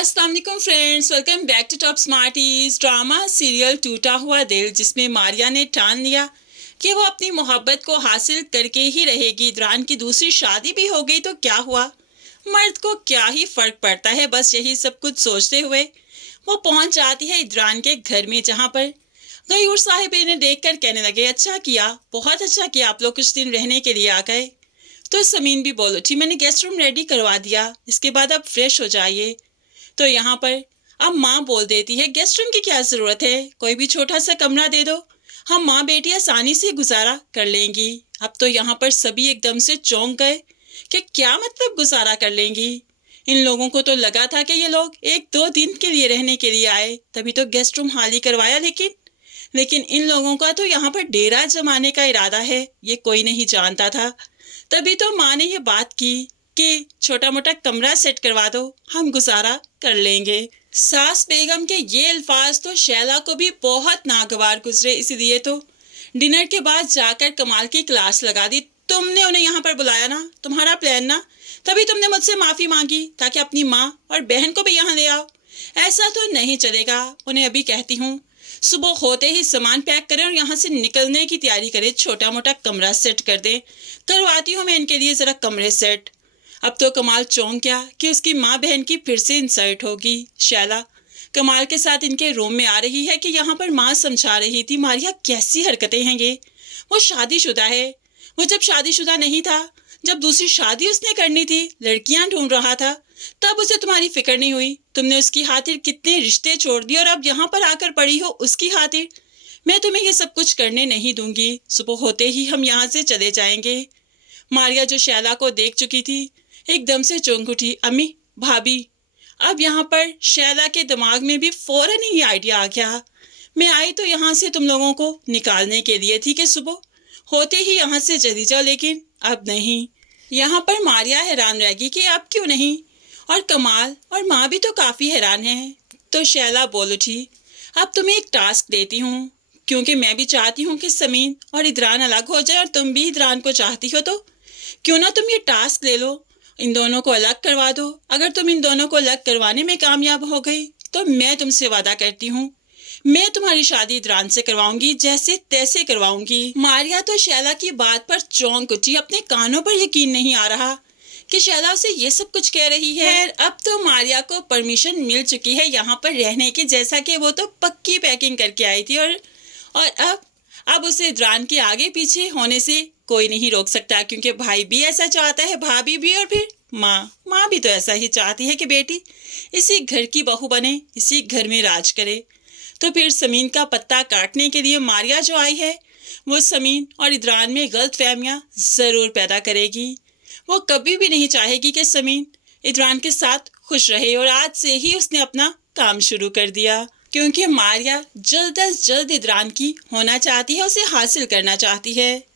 अस्सलाम वालेकुम friends, welcome back to top smarties. Drama serial टूटा हुआ दिल, जिसमें मारिया ने ठान लिया कि वो अपनी मोहब्बत को हासिल करके ही रहेगी। इदरान की दूसरी शादी भी हो गई तो क्या हुआ, मर्द को क्या ही फर्क पड़ता है। बस यही सब कुछ सोचते हुए वो पहुंच जाती है इदरान के घर में, जहां पर गयूर साहिब इन्हें देखकर कहने लगे, अच्छा किया, बहुत अच्छा किया, आप लोग कुछ दिन रहने के लिए आ गए। तो समीन भी बोल उठी, मैंने गेस्ट रूम रेडी करवा दिया, इसके बाद अब फ्रेश हो जाइए। तो यहाँ पर अब माँ बोल देती है, गेस्ट रूम की क्या ज़रूरत है, कोई भी छोटा सा कमरा दे दो, हम माँ बेटी आसानी से गुजारा कर लेंगी। अब तो यहाँ पर सभी एकदम से चौंक गए कि क्या मतलब गुजारा कर लेंगी। इन लोगों को तो लगा था कि ये लोग एक दो दिन के लिए रहने के लिए आए, तभी तो गेस्ट रूम खाली करवाया, लेकिन इन लोगों का तो यहाँ पर डेरा जमाने का इरादा है, ये कोई नहीं जानता था। तभी तो माँ ने ये बात की कि छोटा मोटा कमरा सेट करवा दो, हम गुजारा कर लेंगे। सास बेगम के ये अल्फाज तो शैला को भी बहुत नागवार गुजरे, इसलिए तो डिनर के बाद जाकर कमाल की क्लास लगा दी। तुमने उन्हें यहाँ पर बुलाया ना, तुम्हारा प्लान ना, तभी तुमने मुझसे माफ़ी मांगी ताकि अपनी माँ और बहन को भी यहाँ ले आओ। ऐसा तो नहीं चलेगा, उन्हें अभी कहती हूँ सुबह होते ही सामान पैक करें और यहाँ से निकलने की तैयारी करें, छोटा मोटा कमरा सेट कर दें, करवाती हूँ मैं इनके लिए ज़रा कमरे सेट। अब तो कमाल चौंक गया कि उसकी माँ बहन की फिर से इंसल्ट होगी। शैला कमाल के साथ इनके रूम में आ रही है कि यहाँ पर माँ समझा रही थी, मारिया कैसी हरकतें हैं ये, वो शादीशुदा है, वो जब शादीशुदा नहीं था, जब दूसरी शादी उसने करनी थी, लड़कियां ढूंढ रहा था, तब उसे तुम्हारी फिक्र नहीं हुई। तुमने उसकी खातिर कितने रिश्ते छोड़ दिए और अब यहाँ पर आकर पड़ी हो उसकी खातिर। मैं तुम्हें ये सब कुछ करने नहीं दूंगी, सुबह होते ही हम यहाँ से चले जाएंगे। मारिया जो शैला को देख चुकी थी एकदम से चौंक उठी, अम्मी, भाभी। अब यहाँ पर शैला के दिमाग में भी फौरन ही आइडिया आ गया, मैं आई तो यहाँ से तुम लोगों को निकालने के लिए थी कि सुबह होते ही यहाँ से चली जाओ, लेकिन अब नहीं। यहाँ पर मारिया हैरान रहेगी कि अब क्यों नहीं, और कमाल और माँ भी तो काफ़ी हैरान है। तो शैला बोल उठी, अब तुम्हें एक टास्क देती हूँ, क्योंकि मैं भी चाहती हूँ कि समीन और इदरान अलग हो जाए और तुम भी इदरान को चाहती हो, तो क्यों ना तुम ये टास्क ले लो, इन दोनों को अलग करवा दो। अगर तुम इन दोनों को अलग करवाने में कामयाब हो गई तो मैं तुमसे वादा करती हूँ, मैं तुम्हारी शादी इदरान से करवाऊंगी, जैसे तैसे करवाऊंगी। मारिया तो शैला की बात पर चौंक उठी, अपने कानों पर यकीन नहीं आ रहा कि शैला उसे ये सब कुछ कह रही है। अब तो मारिया को परमिशन मिल चुकी है यहाँ पर रहने की, जैसा कि वो तो पक्की पैकिंग करके आई थी, और अब उसे इदरान के आगे पीछे होने से कोई नहीं रोक सकता, क्योंकि भाई भी ऐसा चाहता है, भाभी भी, और फिर माँ भी तो ऐसा ही चाहती है कि बेटी इसी घर की बहू बने, इसी घर में राज करे। तो फिर समीन का पत्ता काटने के लिए मारिया जो आई है, वो समीन और इदरान में गलत फहमियाँ ज़रूर पैदा करेगी। वो कभी भी नहीं चाहेगी कि समीन इदरान के साथ खुश रहे, और आज से ही उसने अपना काम शुरू कर दिया, क्योंकि मारिया जल्द अज जल्द इदरान की होना चाहती है, उसे हासिल करना चाहती है।